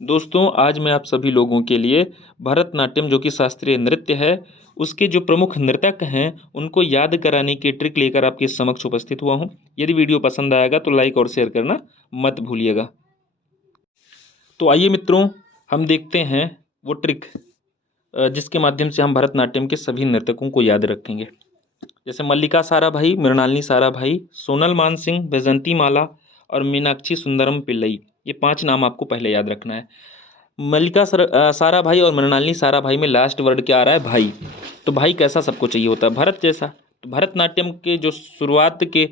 दोस्तों, आज मैं आप सभी लोगों के लिए भरतनाट्यम जो कि शास्त्रीय नृत्य है, उसके जो प्रमुख नर्तक हैं उनको याद कराने की ट्रिक लेकर आपके समक्ष उपस्थित हुआ हूं। यदि वीडियो पसंद आएगा तो लाइक और शेयर करना मत भूलिएगा। तो आइए मित्रों, हम देखते हैं वो ट्रिक जिसके माध्यम से हम भरतनाट्यम के सभी नर्तकों को याद रखेंगे। जैसे मल्लिका साराभाई, मृणालिनी साराभाई, सोनल मानसिंह, बैजंती माला और मीनाक्षी सुंदरम पिल्लई, ये 5 नाम आपको पहले याद रखना है। मल्लिका साराभाई और मृणालिनी साराभाई में लास्ट वर्ड क्या आ रहा है? भाई। तो भाई कैसा सबको चाहिए होता है? भरत जैसा। तो भरतनाट्यम के जो शुरुआत के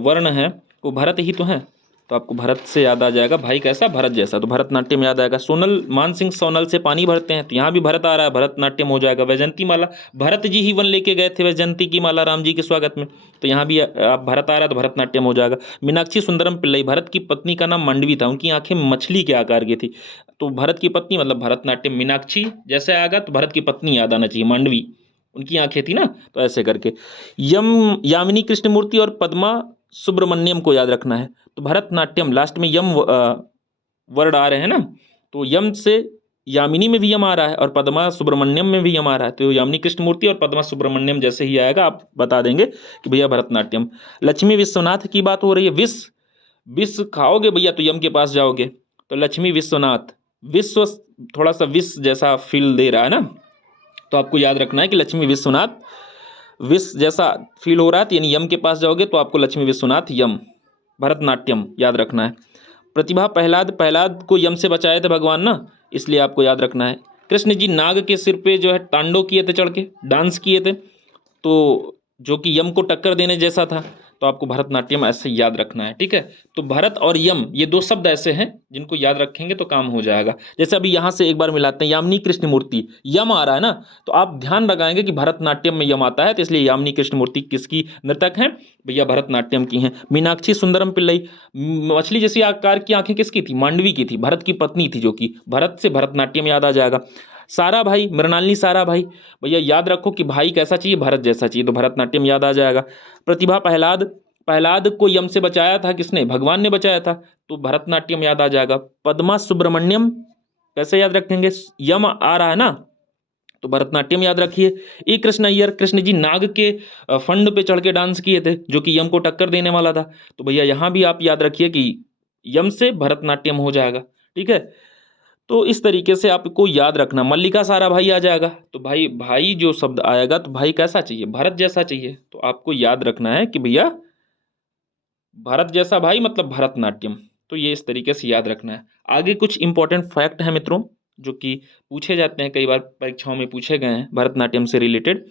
वर्ण हैं वो भरत ही तो हैं। तो आपको भरत से याद आ जाएगा भाई कैसा? भरत जैसा। तो भरतनाट्यम याद आएगा। सोनल मानसिंह सोनल से पानी भरते हैं, तो यहाँ भी भरत आ रहा है, भरतनाट्यम हो जाएगा। वैजंती माला, भरत जी ही वन लेके गए थे वैजंती की माला राम जी के स्वागत में, तो यहाँ भी आप भरत आ रहा है तो भरतनाट्यम हो जाएगा। मीनाक्षी सुंदरम पिल्लई, भरत की पत्नी का नाम मंडवी था, उनकी आंखें मछली के आकार की थी, तो भरत की पत्नी मतलब भरतनाट्यम। मीनाक्षी जैसे आएगा तो भरत की पत्नी याद आना चाहिए, मांडवी उनकी आंखें थी ना, तो ऐसे करके। यम यामिनी कृष्णमूर्ति और पद्मा सुब्रमण्यम को याद रखना है। तो भरतनाट्यम लास्ट में यम वर्ड आ रहे हैं ना, तो यम से यामिनी में भी यम आ रहा है और पद्मा सुब्रमण्यम में भी यम आ रहा है, तो यामिनी कृष्णमूर्ति और पद्मा सुब्रमण्यम जैसे ही आएगा आप बता देंगे कि भैया भरतनाट्यम। लक्ष्मी विश्वनाथ की बात हो रही है। विष खाओगे भैया तो यम के पास जाओगे, तो लक्ष्मी विश्वनाथ, विश्व थोड़ा सा विष जैसा फील दे रहा है ना, तो आपको याद रखना है कि लक्ष्मी विश्वनाथ, विष जैसा फील हो रहा है, यानी यम के पास जाओगे तो आपको लक्ष्मी विश्वनाथ यम, भरतनाट्यम याद रखना है। प्रतिभा प्रहलाद, प्रहलाद को यम से बचाए थे भगवान ना, इसलिए आपको याद रखना है। कृष्ण जी नाग के सिर पे जो है तांडव किए थे, चढ़ के डांस किए थे, तो जो कि यम को टक्कर देने जैसा था, तो आपको भरतनाट्यम ऐसे याद रखना है। ठीक है, तो भरत और यम ये 2 शब्द ऐसे हैं जिनको याद रखेंगे तो काम हो जाएगा। जैसे अभी यहाँ से एक बार मिलाते हैं, यामिनी कृष्णमूर्ति, यम आ रहा है ना, तो आप ध्यान लगाएंगे कि भरतनाट्यम में यम आता है, तो इसलिए यामिनी कृष्णमूर्ति किसकी नर्तक हैं? भैया भरतनाट्यम की हैं। मीनाक्षी सुंदरम पिल्लई, मछली जैसी आकार की आंखें किसकी थी? मांडवी की थी, भरत की पत्नी थी, जो कि भरत से भरतनाट्यम याद आ जाएगा। सारा भाई, मृणालिनी सारा भाई, भैया याद रखो कि भाई कैसा चाहिए? भरत जैसा चाहिए, तो भरतनाट्यम याद आ जाएगा। प्रतिभा प्रहलाद, प्रहलाद को यम से बचाया था किसने? भगवान ने बचाया था, तो भरतनाट्यम याद आ जाएगा। पद्मा सुब्रमण्यम कैसे याद रखेंगे? यम आ रहा है ना, तो भरतनाट्यम याद रखिए। ई कृष्ण अय्यर, कृष्ण जी नाग के फंड पे चढ़ के डांस किए थे, जो कि यम को टक्कर देने वाला था, तो भैया यहां भी आप याद रखिए कि यम से भरतनाट्यम हो जाएगा। ठीक है, तो इस तरीके से आपको याद रखना। मल्लिका सारा भाई आ जाएगा, तो भाई भाई जो शब्द आएगा तो भाई कैसा चाहिए? भरत जैसा चाहिए, तो आपको याद रखना है कि भैया भरत जैसा भाई मतलब भरतनाट्यम। तो ये इस तरीके से याद रखना है। आगे कुछ इंपॉर्टेंट फैक्ट हैं मित्रों, जो कि पूछे जाते हैं, कई बार परीक्षाओं में पूछे गए हैं भरतनाट्यम से रिलेटेड,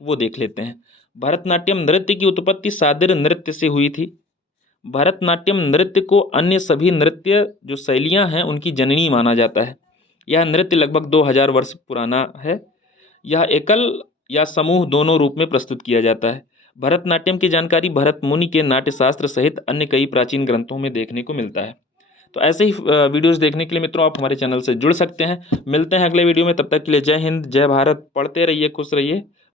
तो वो देख लेते हैं। भरतनाट्यम नृत्य की उत्पत्ति सादिर नृत्य से हुई थी। भरतनाट्यम नृत्य को अन्य सभी नृत्य जो शैलियां हैं उनकी जननी माना जाता है। यह नृत्य लगभग 2000 वर्ष पुराना है। यह एकल या समूह दोनों रूप में प्रस्तुत किया जाता है। भरतनाट्यम की जानकारी भरत मुनि के नाट्यशास्त्र सहित अन्य कई प्राचीन ग्रंथों में देखने को मिलता है। तो ऐसे ही वीडियोस देखने के लिए मित्रों आप हमारे चैनल से जुड़ सकते हैं। मिलते हैं अगले वीडियो में, तब तक के लिए जय हिंद, जय भारत। पढ़ते रहिए, खुश रहिए।